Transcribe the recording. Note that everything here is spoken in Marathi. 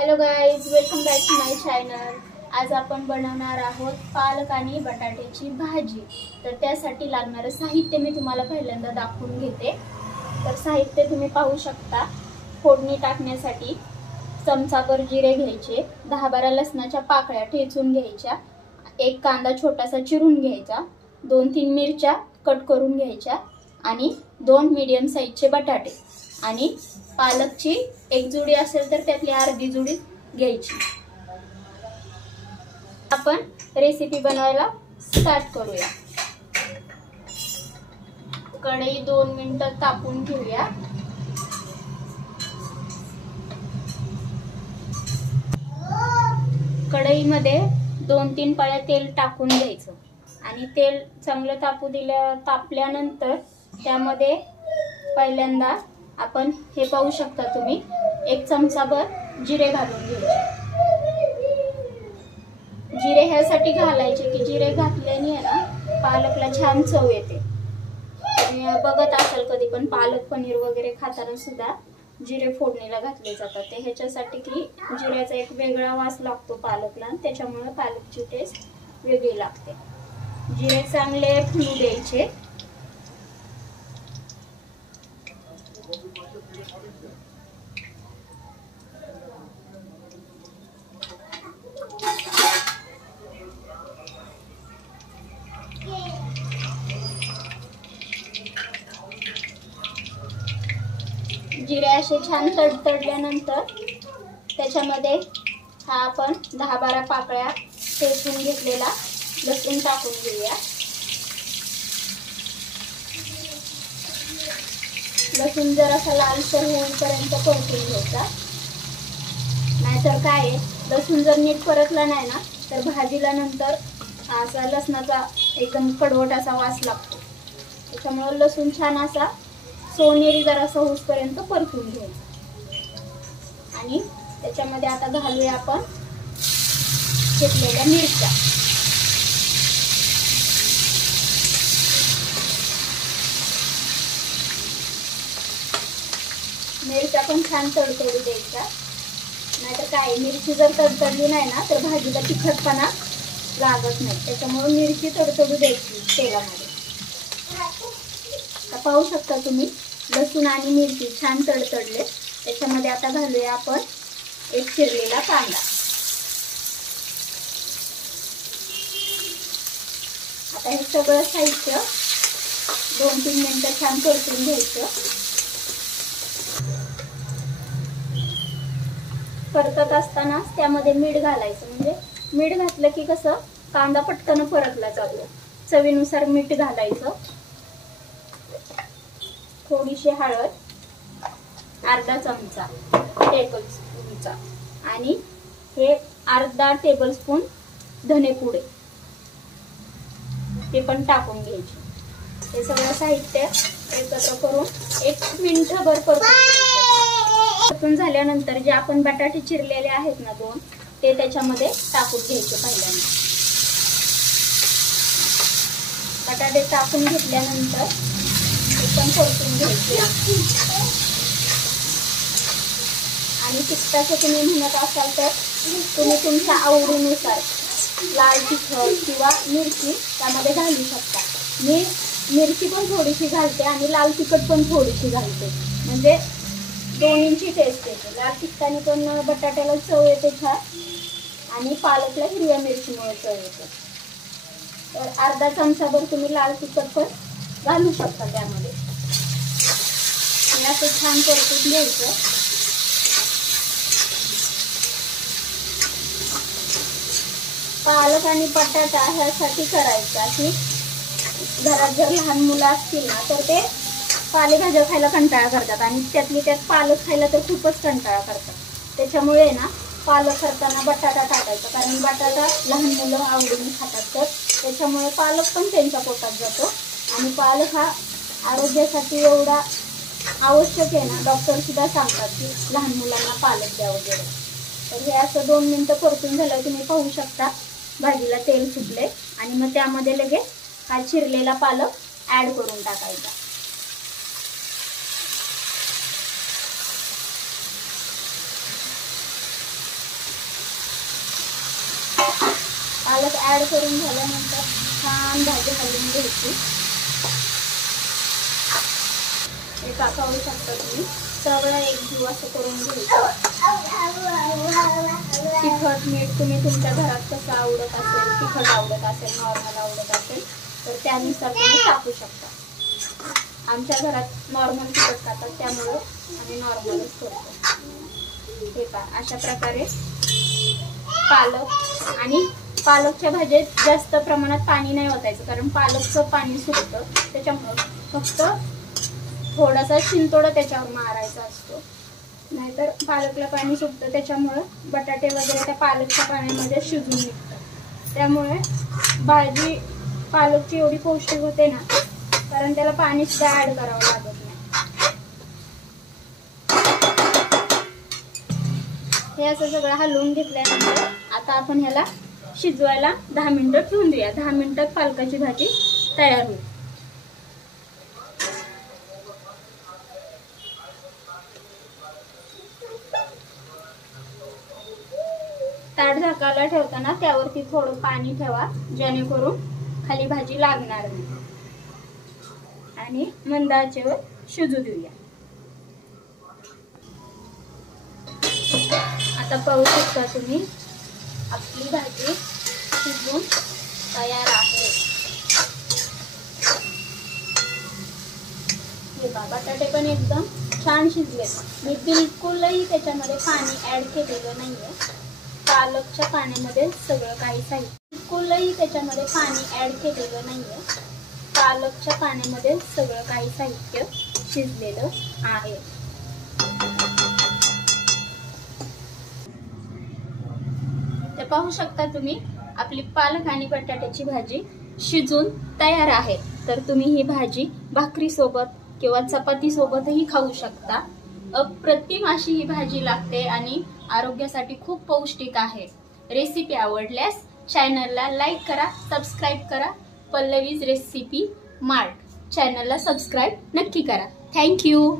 Hello guys, welcome back to my channel. आज आपण बनवणार आहोत पालक आणि बटाट्याची भाजी। तर त्यासाठी लागणारे साहित्य मी तुम्हाला पहिल्यांदा दाखवून घेते। तर साहित्य तुम्ही पाहू शकता। फोडणी टाकण्यासाठी चमचाभर जिरे घ्यायचे, 10-12 लसणाच्या पाकळ्या ठेचून घ्यायच्या, एक कांदा छोटासा चिरून घ्यायचा, 2-3 मिरच्या कट करून घ्यायच्या आणि 2 मीडियम साईजचे बटाटे आणि पालकची एक जुडी असेल तर त्यातली अर्धी जुडी घ्यायची। आपण रेसिपी बनवायला स्टार्ट करूया। कढई 2 मिनिटं तापून घेऊया। कढईमध्ये 2-3 पळ्या तेल टाकून घ्यायचं आणि तेल चांगलं तापल्यानंतर त्यामध्ये पहिल्यांदा आपण हे पाहू शकता तुम्ही 1 चमचाभर जिरे घालून घ्यायचे। जिरे ह्यासाठी घालायचे की जिरे घातल्याने आहे ना पालकला छान चव येते। तुम्ही बघत असाल कधी पण पालक पनीर वगैरे खाताना सुद्धा जिरे फोडणीला घातले जातात। ते ह्याच्यासाठी की जिऱ्याचा एक वेगळा वास लागतो पालकला, त्याच्यामुळे पालकची टेस्ट वेगळी लागते। जिरे चांगले फुलू द्यायचे। जिरे असे छान तडतडल्यानंतर त्याच्यामध्ये हा आपण 10-12 पाकळ्या ठेचून घेतलेला लसूण टाकून घेऊया। लसूण जर असा लालसर होईपर्यंत परतून घ्यायचा, नाहीतर काय आहे लसूण जर नीट परतला नाही ना तर भाजीला नंतर असा लसणाचा एकदम कडवट असा वास लागतो। त्याच्यामुळे लसूण छान असा सोनेरी जरासा होईपर्यंत परतून घ्यायचा आणि त्याच्यामध्ये आता घालूया आपण घेतलेल्या मिरच्या। मिरच्या पण छान तडतडू द्यायच्या, नाहीतर काय मिरची जर तडतडली नाही ना तर भाजीला तिखटपणा लागत नाही। त्याच्यामुळे मिरची तडतडू द्यायची तेलामध्ये। आता पाहू शकता तुम्ही लसूण आणि मिरची छान तडतडले। त्याच्यामध्ये आता घालूया आपण एक चिरलेला कांदा। आता हे सगळं साहित्य 2-3 मिनिटं छान परतून घ्यायचं। परतत असताना त्यामध्ये मीठ घालायचं, म्हणजे मीठ घातलं की कसं कांदा पटकन परतला जातो। चवीनुसार मीठ घालायचं, थोडीशी हळद, अर्धा चमचा टेबलस्पूनचा आणि हे अर्धा टेबलस्पून धनेपुडे ते पण टाकून घ्यायचे। हे सगळं साहित्य एकत्र करून 1 मिनिटभर परतून झाल्यानंतर जे आपण बटाटे चिरलेले आहेत ना 2 ते त्याच्यामध्ये टाकून घ्यायचे। पहिल्यांदा बटाटे टाकून घेतल्यानंतर ते पण परतून घ्यायचे आणि तिखटाचं तुम्ही म्हणत असाल तर तुम्ही तुमच्या आवडीनुसार लाल तिखट किंवा मिरची त्यामध्ये घालू शकता। मी मिरची पण थोडीशी घालते आणि लाल तिखट पण थोडीशी घालते, म्हणजे दोन्हींची टेस्ट येते। लाल तिखटाने पण बटाट्याला चव येते छान आणि पालकला हिरव्या मिरचीमुळे चव येते। तर अर्धा चमचाभर तुम्ही लाल तिखट पण घालू शकता त्यामध्ये। असं छान परतून घ्यायचं। पालक आणि बटाटा ह्यासाठी करायचा की घरात जर लहान मुलं असतील ना तर ते पालेभाज्या खायला कंटाळा करतात आणि त्यातली त्यात पालक खायला तर खूपच कंटाळा करतात। त्याच्यामुळे ना पालक करताना बटाटा टाकायचा, कारण बटाटा लहान मुलं आवडीने खातात, तर त्याच्यामुळे पालक पण त्यांच्या पोटात जातो आणि पालक हा आरोग्यासाठी एवढा आवश्यक आहे ना, डॉक्टर सुद्धा सांगतात की लहान मुलांना पालक द्या वगैरे। तर हे असं 2 मिनिटं परतून झालं तुम्ही पाहू शकता भाजीला तेल सुटले आणि मग त्यामध्ये लगेच हा चिरलेला पालक ऍड करून टाकायचा। पालक ऍड करून झाल्यानंतर छान भाजी हलवून घ्यायची. हे पाहू शकता तुम्ही, सगळं एकजीव असं करून घ्यायचं. तिखट मीठ तुम्ही तुमच्या घरात कसं आवडत असेल, तिखट आवडत असेल, नॉर्मल आवडत असेल तर त्यानुसार तुम्ही टाकू शकता. आमच्या घरात नॉर्मल तिखट खातात त्यामुळं आम्ही नॉर्मलच करतो. हे पहा, अशा प्रकारे पालक आणि पालकच्या भाजीत जास्त प्रमाणात पाणी नाही ओतायचं, कारण पालकचं पाणी सुटतं. त्याच्यामुळं फक्त थोडासा शिंतोडा त्याच्यावर मारायचा असतो, नाहीतर पालकला पाणी सुटतं. त्याच्यामुळं बटाटे वगैरे त्या पालकच्या पाण्यामध्ये शिजून निघतात. त्यामुळे भाजी पालकची एवढी पौष्टिक होते ना, कारण त्याला पाणी सुद्धा ऍड करावं लागत नाही. हे असं सगळं हलवून घेतल्यानंतर आता आपण ह्याला शिजवायला 10 मिनिटं ठेवून देऊया. 10 मिनिटात पालकाची भाजी तयार होईल. ताट झाकायला ठेवताना त्यावरती थोडं पाणी ठेवा, जेणेकरून खाली भाजी लागणार नाही. आणि मंद आचेवर शिजू देऊया. आता पाहू शकता तुम्ही, आपली भाजी शिजून तयार आहे. हे बघा, बटाटे पण एकदम छान शिजले. मी बिलकुलही त्याच्यामध्ये पाणी ऍड केलेलं नाहीये. पालकच्या पाण्यामध्ये सगळं काही साहित्य, बिलकुलही त्याच्यामध्ये पाणी ऍड केलेलं नाहीये. पालकच्या पाण्यामध्ये सगळं काही साहित्य शिजलेलं आहे. ते पाहू शकता तुम्ही, आपली पालक आणि बटाट्याची भाजी शिजून तयार आहे. तर तुम्ही ही भाजी भाकरी सोबत किंवा चपाती सोबतही खाऊ शकता. अप्रतिम अशी ही भाजी लागते आणि आरोग्यासाठी खूप पौष्टिक आहे. रेसिपी आवडल्यास चॅनलला लाईक करा, सबस्क्राईब करा. पल्लवीज रेसिपी मार्ट चॅनलला सबस्क्राईब नक्की करा. थँक्यू.